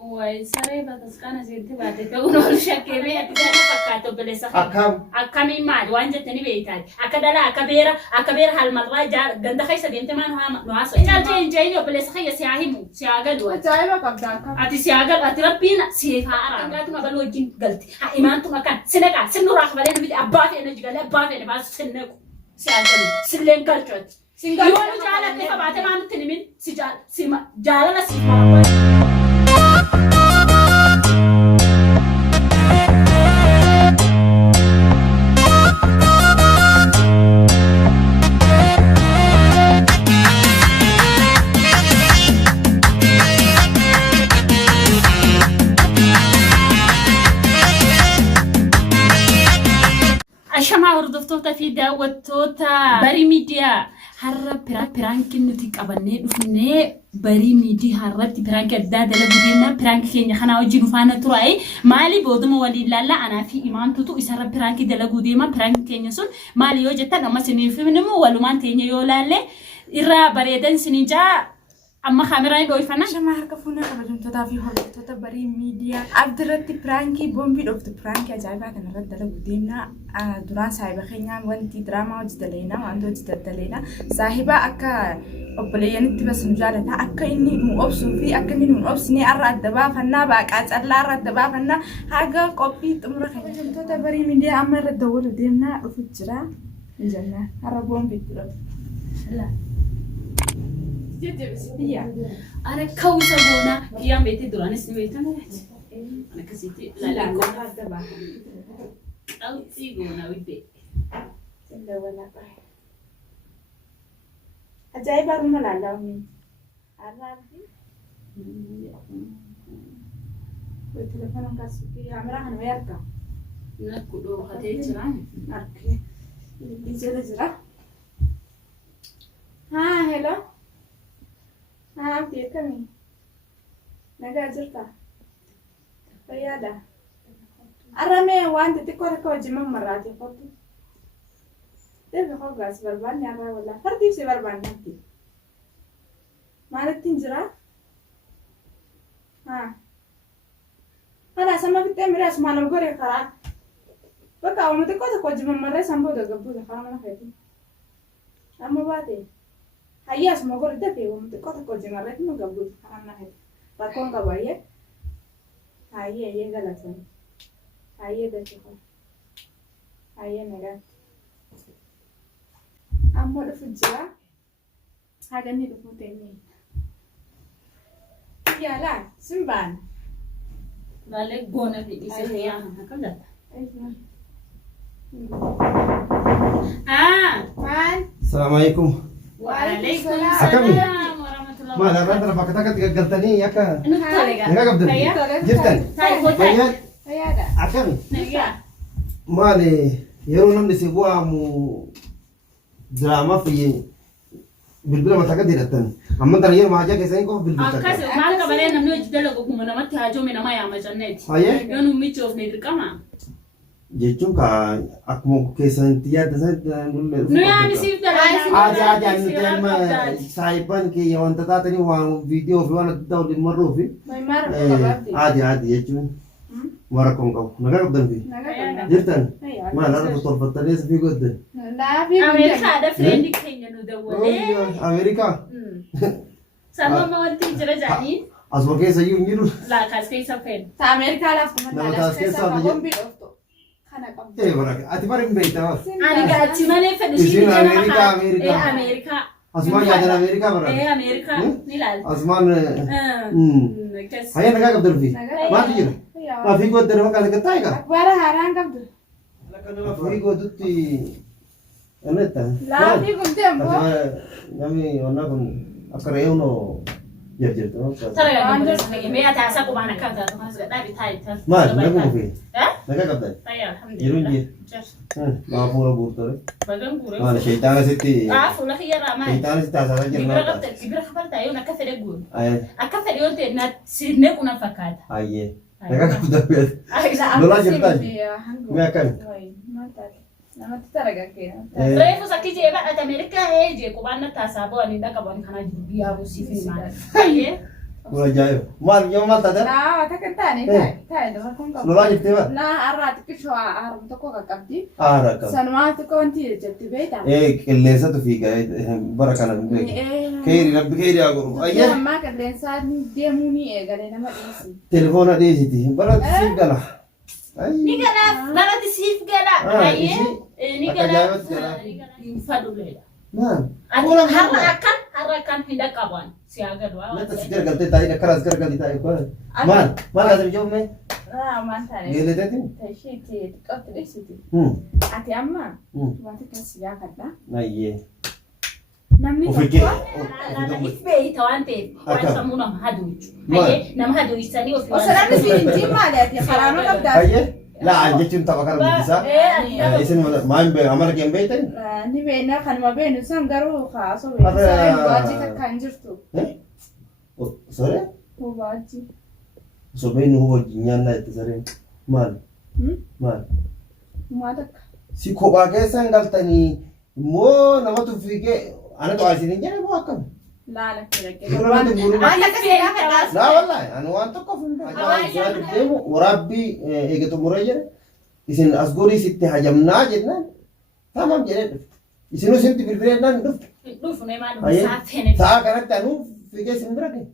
ويسري بتسكان زينتي بعد كون الشكل بيه أكيد فكاتو بلسه أكم مال وانجا تاني بيتاج أكدلا أكبر هالمرة جا جند خيسة دينتي ما نها نواسو إنجا جايو بلسه خيا سياهيمو سياقل وات جايبه قبضان أتي سياقل أتربينا سيفا أرا قالت ما بلو جين قلتي إيمان تو مكان سنقا سنو راح بدينا بدي أبافي أنا جقال أبافي أنا بس سنقو سياقل سلين قلتوت يوم جالت كيف بعد ما نتنمين سجال سيما جالنا سيفا أشمع وردفتوتا في داوتوتا بري ميديا هرب برانك نتيك أبني دفنة بري ميديا هرب برانك الدادة لبدينا برانك خيني خنا وجي نفانا تراي مالي بودم ولي لا أنا في إيمان توتو إسر برانك دلقو ديما برانك خيني سون مالي يوجد تنا سنين في منمو ولمان تيني يولالي إرا بريدن سنينجا أما خامرين دوي فنا شما هركفونا قبلهم تدافي هركتوتا بري ميديا عبدالرتي برانكي بومبي دوفت برانكي أجايبها كان رد دلقو ديمنا duraan saahiba keenyaan wanti diraamaa hojjetaleena wanti hojjetaleena saahiba akka obboleeyyanitti bas nu jaalata akka inni nu obsuu fi akka inni nu obsine arra adda baafannaa baaqaa callaa arra adda baafannaa haga qophii xumura kan hojjettoota barii miidiyaa amma irra dawwalu deemnaa dhufu jira injannaa har'a boombiitti dhufu jajjabisiyaa أنا كوسة بونا كيام بيتي درانس نبيتنا أنا كسيتي لا adda baafannaa أوتي بونا ودي Senda wala pa. Ajay baru malalaw ni. Arabi. Ko telephone ang kasuki camera han wayar ka. نكودو خدي جران Okay. Dijala jira. Ha hello. Ha ke kami. Naga jirta. Fayada. Arame wanda tikora ko jima marati foto. Deve hogas barban ya wala. Fardi se barban nanti. Malatin jira? Ha. Hala sama bitte mira smalo gore khara. Baka umte ko jima marre sambo da gabu da khara mana khati. Amma bate. Hayya smo gore dete umte ko jima marre no gabu khara mana khati. Bakon ka baye. Hayya ye galatan. Hayya da ko. Hayya naga. Amma dhufu jira haga ni dhufu teenye yala simban مالك بونا في إسرائيل هكذا man السلام عليكم. وعليكم أكمل. السلام ورحمة الله ما لا رد رفعتك تقلتني يا كا. نتولى نجا قبل. جدا. طيب ayada أكمل. نجا ما لي يرون من سبوا مو دراما في بالبلا ما تقدر تتن. أما ترى يوم ما جاك إنسان كوف بالبلا. أكاسي ما كبرنا نمنو جدلا كوكو منا ما تهاجم منا ما يعمل جنات أيه. يونو ميتشوف ندر كمان جيتون كا أكمل كيسان تيار تسان نو يعني سيف دلا آج نتكلم سايبان كي يوم تتاتني وان فيديو في وانا تدور المرة في. may mar ko babdi عادي جيتون. مركم كم نجا قبل في. naga جدا. ما لا نفطر فطرني في قدر. la fi أمريكا هذا فريند كينيا ندوله أمريكا. سما ما ودي جرجاني أسمع كيس يوم يلو. لا كاس كيس فين ta america la fu Nama mala tas stress kesa ka aja. bombi ofto kana qabdi إيه برك. أتبارك بيتا. أنا قاعد تماني في Isin الشيء Amerika, Amerika. إيه أمريكا أسمع جانا أمريكا برك. إيه أمريكا نيلال أسمع. كاس هيا نجا قبل في. Naga- ما تيجي. ما في قدر ما كذا كتايجا. akbara haran qabdi ما في قدر تي. أنا تا. la fi gumte ambo Kami orang pun akareuno. Jadi tu. ترى يا بنت مية تعسى كوبانا كذا ما سقط أبي تاي ما نجا في. ها نجا قبل. طيب الحمد يرون لله جي. ما pura pura. بقول ما قولي syaitan siti. عارف ولا خير ما Syaitan siti asal aja كبيرة nak. قبل كبيرة خبر تايو نكفر يقول Ayah. أكفر يقول تنا سيرنا كنا فكاد Ayah. Nega qbel. la Lola amsi jirtan. fi hangu ما كان. mata nama taraga ke ريفو سكيجي بقى أمريكا هيجي كوبانا تاسابو أني ده كبان كنا جبيا وسيفي ما أيه Gua ajaib. Mal yang mal tadi. Nah, tak kentani, tak ada orang kau. Lola jadi apa? Nah, arah tu kisah arah tu kau kakakti. Raka. Sanwa tu kau nanti jadi beda. Kelesa tu figa barakana. Kairi rabbi kairi aku. Ayah. Nama kelesa dia muni gale nama isi. Telepon ada di situ. Barat sih galah. Ni gala, gala di sif gala. Aye. Ni gala. Infadu lela. Man. Ati harakan hindak kawan. Siaga dua. Nanti segar ganti tadi keras segar ganti tadi kau. Man, lazim jawab me. Ah, mantan. Gele tadi. Tashiti, kau tidak situ. Ati amma. Mati kasih ya kata. Nah iya. Namni Ufike. Ifbe tawante. Wasa muna hadu. Aye, nam hadu isani ofi. Osalami sirinji mali ati kharano kabda. Ayah. Lah aja cinta bakar bisa. Isin main be amal game be tadi. Ni bena kan ma benu sangaru khaso be. Sare baji tak kanjurtu. Sorry? Ho baji. So be nu ho nyana itu sare. Mal. Mal. Madak. Si ko bagai sangal tani mo nama tu fike ana to asini jane bo akam. La la kira kira. Ana tu buru. Ana kasih ya kata. La wallahi ana wan to ko fun. Aja demo warabbi ege to murajer. Isin asgori sitte hajamna jedna. Tamam jene. Isinu sinti birbire nan duf. Duf ne ma Aye. saatene. Sa kana tanu fike sindra ke.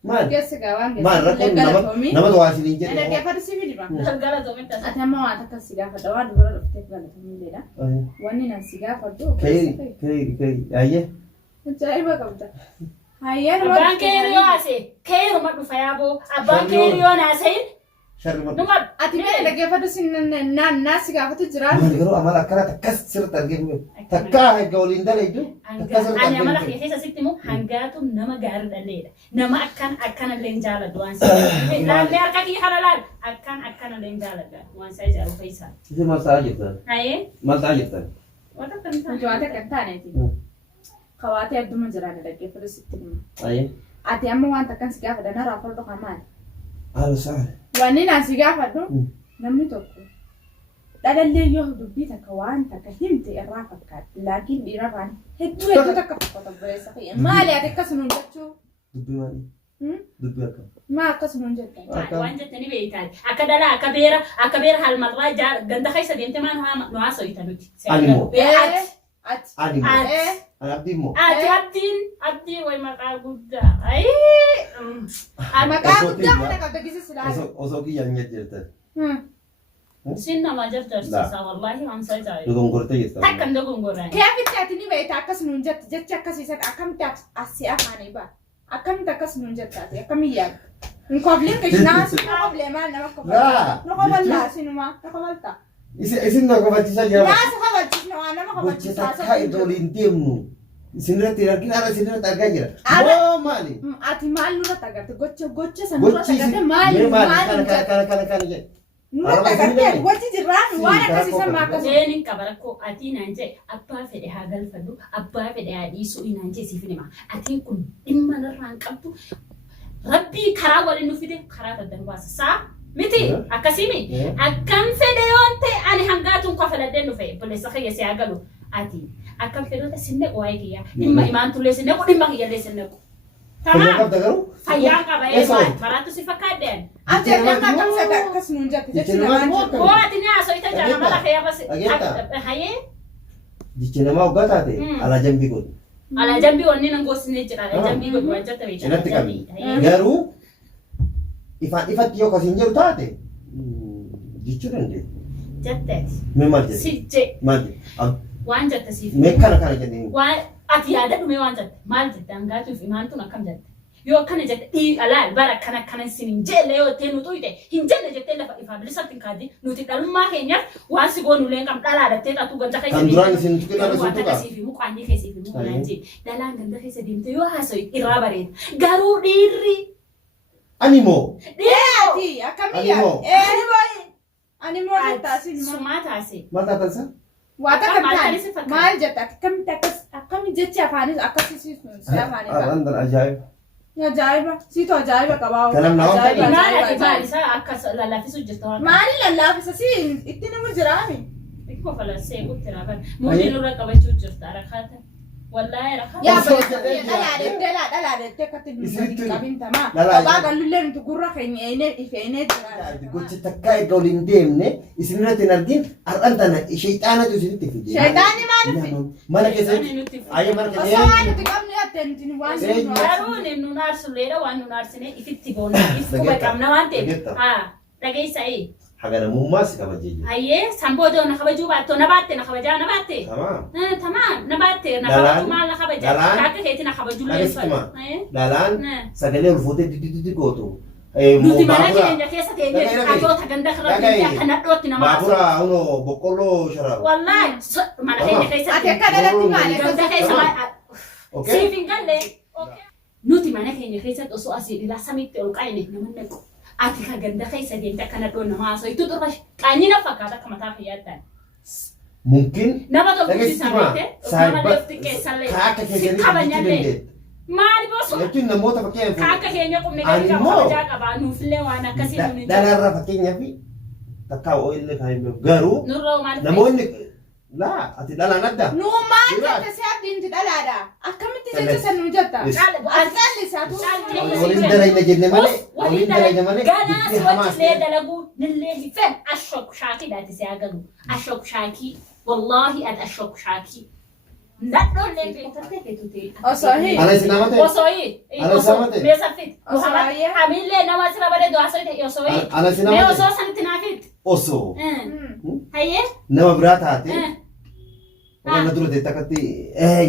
Man. Kesa gawan. Man rakon nama to asini Ada jene. dia pada sini di bang. Gala to menta. Ati amma wa taka siga fa dawa dubara da fitek gala family da. Wani nan siga fa do. Kai ayah. Jai ba kabda. Hayyan Abang keriyo ase. Keriyo madu fayabo. Abang keriyo na say. Syarri mat. Numa ati me da ke fa sin nan na siga fa tujra. Man garo amal akara takas sir targem. Takka gaulinda leju. Ani amala ke hesa sittimu hangatu nama garu daleda. Nama akan lenjala duan sa. La mer ka ki halal akan lenjala da. Wan sa jaru paisa. Itu masalah aja. Haye. Masalah aja. Wata kan Jo ata kanta ne ti. Khawati abdu majra da ke fa sittimu. Ayah. Ati amma wa taka siga fa da na rafal to kamal. Alasan. Wani nan siga fa do. Namni tokko. Dadalle yoo dubbii takka waan takka himte irraa fakkaatti laakiin dhiira baan hedduu takka fakkaata buleessa ta'e maali ati akkasumaan jechuu Dubbi maali? Dubbi akkam. maa akkasumaan jetta waan jettani beektan akka dala akka beera halmarraa ganda keessa deemte maan nu haasoyta nuti. Animo. ati Animo. Abdi mo. Abdii way maqaa guddaa. maqaa guddaa kana qabda gisa silaa Osoo kiyyaan jirta. Sin nama jarjarsiisa wallahi waan sa jaayu. Dogongortee jirta. Takkan dogongoraan. Kaafitti ati ni beekta akkasumaan jetta jecha akkasiisan akkamitti asii afaanii baa akkamitti akkasumaan jetta ati akkamii yaadda nkoobliin kishnaa si kooblee nama kobalta no kobalta sinuma no kobalta Isin na kabachiisa jira. naa si kobalchisna waa nama Gocha kobalchisaa takka ijoolleen deemnu. Isinirratti argina ala isinirratti argaa jira. Moo maali? ati maal nurratti agarte gocha san nurratti agarte maal Kana jedhe. nurratti agarte gochi jirraan waan akkasiisan maa akkasuma Jeenin qabarakkoo atii naan jee abbaa fedhe haa galfadhu abbaa fedhe haa dhiisuu naan jee siif hima atiin kun dhimma narraan qabdu rabbii karaa waliin nu fide karaa daddan baasa saa miti akkasimi akkam fedhe yoon ta'e ani hangaatuun kofaladhee nu fe'e buleessa kiyya si haa galu ati akkam fedhoota sinne waa'ee kiyya dhimma imaan tullee sinne dhimma kiyyallee sinne Fayyaa qabda garuu? Fayyaa qaba maraatu si fakkaadheen. ati amma akkam akkasumaan jette jechi namaan Oo ati ni haasofita jala mala fe'ee basi. Hayee. Jechi namaa hoggaa taate ala jambii godhu. Ala jambii wanni nan goosine jira. Ala jambii godhu waan jette beektaa. Cinatti qabi. Garuu ifatti yoo kasiin jiru taate jechuu dandeenya. Jetteeti. Mee maal jedhe? Si je. Maal jedhe? Waan jette siif. Mee kana jedhee. Waan ati yaada dhume waan jette maal jette hangaatuuf imaantuun akkam jette. Yoo akkana jette alaal bara kana sin hin jelle yoo ta'e nu tuyte hin jelle jettee lafa ifaa bilisatti hin kaaddi nuti dhalummaa keenyaaf waan si goonu leen qam dhalaa dhattee xatuu ganda keessa Kan duraan isin tuqilaa sun tuqa. Akkasii fi muqaanii keessii fi muqaanii jee dhalaan ganda keessa deemte yoo haaso'i irraa bareeda garuu dhiirri. Animoo. ati akkamii yaadda animoo jettaa sinuma Sumaa taasee. Maal taatasa? waata kan taane maal jetta akkamitti akkami jechi afaanis akkasii si afaanii qaba Arraan ajaa'iba. ajaa'iba siitu ajaa'iba qabaa Kanam nama ajaa'iba, Maal ajaa'iba, ati ajaa'iba. baalisaa akka lallaafisuu jirta waan. maali lallaafisa si itti nama jiraami Ikkoo falasee guutti raaban. Muudii nurra qabachuu jirta arakaata. Wallahi rakha. يا أصلاً بس كده يا- لا ده كتب يسرتني. كابين تمام لا، لا، بابا قال له انت قرة في عيني قلت تكاي قولين ديمني اسمنا تنردين أنت شيطانة تسيرت في دي شيطاني ما نفي مالك يا سيدي أي مالك بس يا انا تقابلني اتنتني واسم Garuu ni nunaarsu leera waan nunaarsine ifitti boona ifkuba qabna waan ta'eef. Haa dhageessa'ee. حاجة مماسك كما جيجي Hayyee sanboodoo na kabajuu baattoo na baatte na kabajaa na baatte. تمام Tamaan na baatte na Dalaan. kabajuu maal na kabajaa. Dalaan. Akka keetti na kabajuu Dhageessuma. leeffatu. دالان Nee. سجلين الفوتة دي كوتو Nuti mana keenya keessa teenyee Dhaga'i. dhagoota ganda Dhaga'i. irratti akka nadhootti nama بابورا haasa'u. أونو بقولو شراب Wallaahi mana keenya keessa ate akka dhalatti maali ganda keessa أوكي siif hin galle. Nuti mana keenya keessatti osoo asii ilaa samiitti ol qaayine nama naqu. Ati ka ganda keessa deemte akka nadhoon nama haasa'u. Itti durba qaanyii na fakkaata akka mataa fayyaadan. ممكن Nama tokko Dhageessi isa maa? beekte Saayib- nama leefti keessallee kaaka si keessanii kabanyallee. Maali bosu? jechuun namoota fakkeenya Kaaka keenya qubne Ani gadi immoo- kabajaa qabaa nuufillee waan akkasii nuuni jira. dalaarraa fakkeenyaa fi takkaa ooyillee kan hin beeku garuu Nurra maal namoonni laa ati dhalaan adda nuumaan jette si abdiinti dhalaadha akkamitti jette san nu jetta Yes. ati callisaatu waliin dalayna jenne malee waliin dalayna malee Ganaas itti hamaas wajjilee dalaguu nillee hifan ashok shaakii daati si agalu. Ashok shaakii wallahi ad ashok shaakii. Nadhoollee beektattee feetutee. osoo hin ana isin amate Osoyi. Ala samate. Meesafit. Osoyi. Hamillee nama sira bare do'asoo ta'e osoyi. ana isin Mee amate osoo sanitti naafit. osoo Hayyee. nama biraa taate Ah. waan na dura teetta akkatti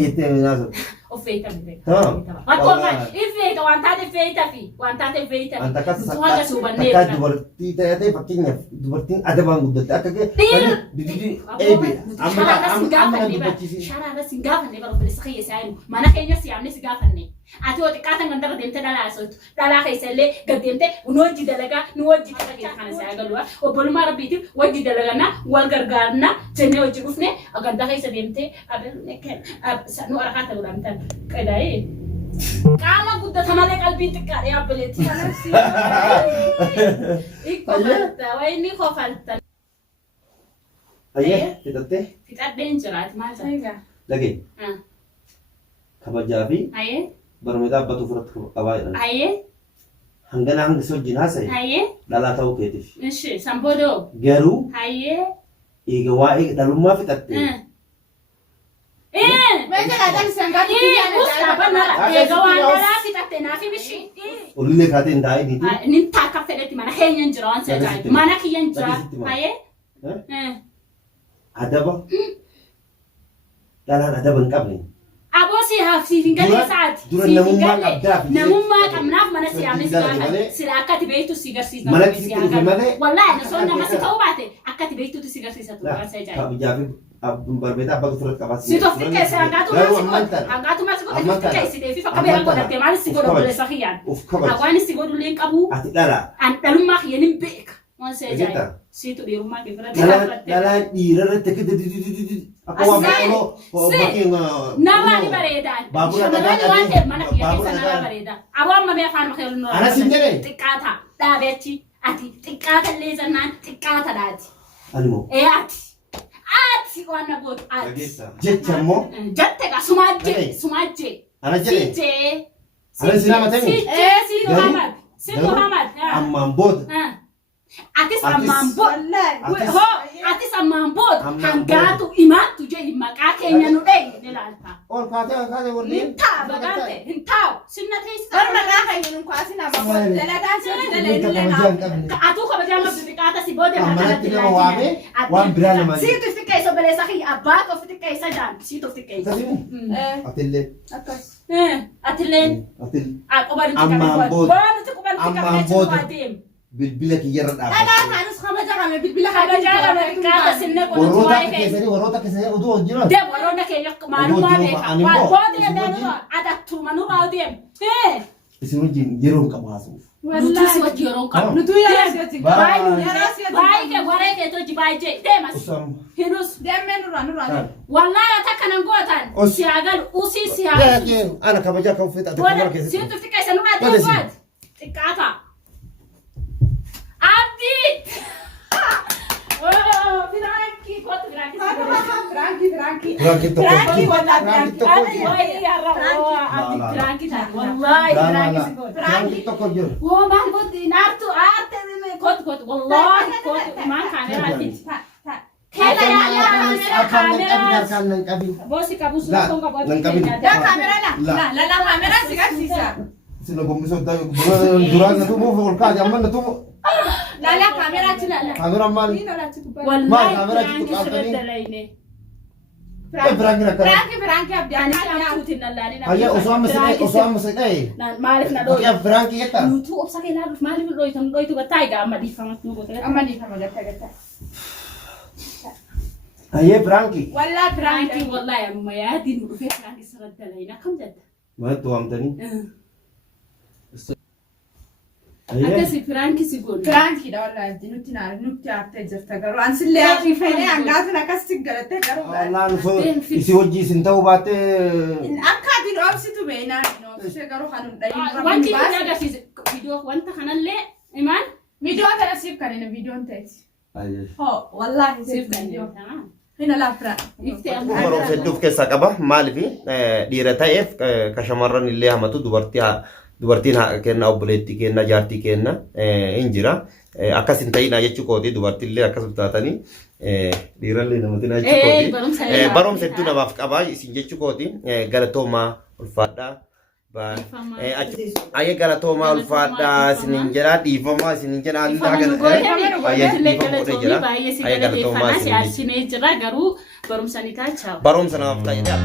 jettee naasu Of feetamte. Tamam. Rakkoo Wallahi. maal? Ifeeta waan taate feeta fi waan taate feeta. Anta akkas Nuti haga suubannee takkaa jira. dubartii taatee fakkeenyaaf dubartiin adabaan guddatte akka kee Dhiira. dididi eebi amma na dubbachiisi Sharaarra si gaafanne bara obboleessa kiyya si haayimu. Mana keenya si yaamne si gaafanne. Ati hoo xiqqaatan gandarra deemtee dhalaa soitu. Dhalaa keessa illee gad deemtee nu wajji dalagaa nu wajji dalagaa kana si agalu. Obbolummaa rabbiitiif wajji dalaganaa wal gargaarnaa jennee wajji dhufne gandaa keessa deemtee nu harkaa ta'uudhaan tan qedaa'ee. Qaama guddata malee qalbiin xiqqaadha yaabbileetti. Ikkofalta wayini kofalta. ayyee fixattee Fixadheen jiraati maal ta'a? dhagee kabajaa fi Ayee barnoota abbatu fudhatu qabaa jedhan ayee hangana hanga si wajjin haasa'e ayee dhalaa ta'uu keetiif ishi samboodoo garuu ayee. eega waa'ee dhalummaa fixatte meeshaa dhaadhaan isaan gaatu Eega waan dhalaa fixatte naaf bishii. olillee kaatee hin taa'iniiti Nin taakka fedhetti mana keenya hin jira waan Dhaggeessitti seetaa. maa? Mana kiyya hin jira. Dhaggeessitti maa? Ayee. adaba dhalaan adaba hin qabne Aboo si haafsiif hin galle isaati. dura namummaa qabdaaf Namummaa qabnaaf mana si yaamne si Dalage gaafa. malee. Sila akka ati beektu si garsiisa. Mana kisitti dhufe malee. Wallaahi nasoon nama si ta'uu baate akka ati beektutti si garsiisatu waan seetaa. kabajaa fi barnoota abbatu fudhatu qabaa Si tofti keessa hangaatumas godhe keessitee fi fakka beekan godhatte maalis si godhu obboleessa kiyyaan. of kabaja Hawaan si godhu leen qabu. ati dhalaa An dhalummaa kiyyan hin beeka. Waan seetaa. Eegata. Siitu dhiirummaa kee biratti dhalaan dhaabatte. dhalaan dhiirarratti akka akka waan boqqoloo bakkeen Nama ni bareedaa. Baabura Shamarran dhagaa waan ta'eef mana kiyya baabura keessa nama dhagaa. bareeda. Aboo amma mee afaan makee oluu Anas hin jedhee? Xiqqaata. Dhaabeechi. Ati xiqqaata illee jennaan xiqqaata dhaati. animoo Ati. Ati waan na gootu ati. dhageessa jecha immoo Jatte ka sumaajjee. Dhagee. Sumaajjee. ana jedhe Sijjee. Ana si nama ta'e? Sijjee si Garuu- Muhammad. Si garuu Muhammad. ammaan booda Atis ammaan booda. Atis- Hoo atis ammaan booda Ammaan hangaatu imaattu jee maqaa keenya nu dheenye ni laalta. ol kaatee warreen Hintaa bagaante hintaa'u sinna teessa. Barma gaafa hin kwaasin amma dalagaan si hojii kabajaa hin dalagaa qabne Atuu kabajaan qabdu xiqqaata si booda ammanatti nama waamee waan biraa nama Siitu of xiqqeessa obboleessa kiyya abbaa of xiqqeessa jaan siitu of xiqqeessa. akkasimu atillee akkas Atilleen atil quban Ammaan booda. Ammaan Ammaan booda. booda. bilbila kiyyarra dhagaa dhaabbatte kaanus kabaja qame bilbila Kabajaa lama xiqqaata sinne warroota qotu akka keessanii oduu hojjiran Deem warroonni keenya maalummaa beeka. Ani immoo- Booda isin deemee wajjin- adattu manurraa deem. isin wajjin yeroo hin qabu haasuuf Nuti si wajji yeroo qabu. nutu yeroo si hojii Baay'ee. yeroo si hojii Baay'ee waree kee toji baay'ee deemas. usam Hinus. deemee nurraa Wallahi takka nan gootan. Os- Si hagal usii si yaa hagal. kee ana kabajaa kan uffata ati Booda kumara keessatti siitu xiqqeessa nurraa Booda si- deemuwaati. Xiqqaata. Abdii. Firaanki kootu firaanki si godhe. Frankie Prank itu Pranki wala Prank pranki. itu kok. Wai arra ati La, la. prank ta wallahi La, la, prank la. sigon Prank itu kok jur. wo man ko dinartu arte kot wallahi kot man kamera fit kela ya kamera Akan nang kabi. bosi kabus La, ko ka nang kabi. Da kamera la. La. La kamera sigat sisa. Sino gumisod tayo. Duran na tumo volka jaman na tumo. La kamera chila la. Kamera man. Dino la chiku ba. wallahi kamera prank itu kau tadi. siradalayne Prank na kara. Pranki abdi ani ani kam tutin nalani na Aya usama sa kay. malif na do Kaya prank kita. nutu opsa kay lagu malif do itu batay ga amadi famat nugo te Amma ni kama gata gata. Aya prank. Wala prank pranki. wallahi amma ya din mu fe prank siradalayna kam jadda Ma tuam tani. Aya. akasi prank sigon Pranki da wala nuti na nuti arte jirta garu. Ansille ati fene angaatu na kas sigarate garu. Allah so isi wajji sintaw bate. Akka din obsitu beena no se garu hanun dai. wanti ni aga video wanta kanalle iman Video tara sip kanina video teti. Aya. Ho wallahi sif sip kan video. tamam Hina la pra. ifte Barumsa hedduu of keessaa qaba. Maaliif dhiira ta'eef ka shamarran illee hamatu dubartiin kenna obboleettii kenna jaartii kenna hin jira. Akkas hin ta'inaa jechuu kooti dubartiin illee akkas taatanii dhiirallee namatti na jechuu kooti. Barumsa hedduu namaaf qaba isin jechuu kooti galatoomaa ulfaadhaa. Ayya galatoomaa ulfaadhaa isinin jedhaa dhiifamaa isinin jedhaa ayya galatoomaa isinin jira garuu barumsa ni taachaawu. barumsa namaaf ta'edha.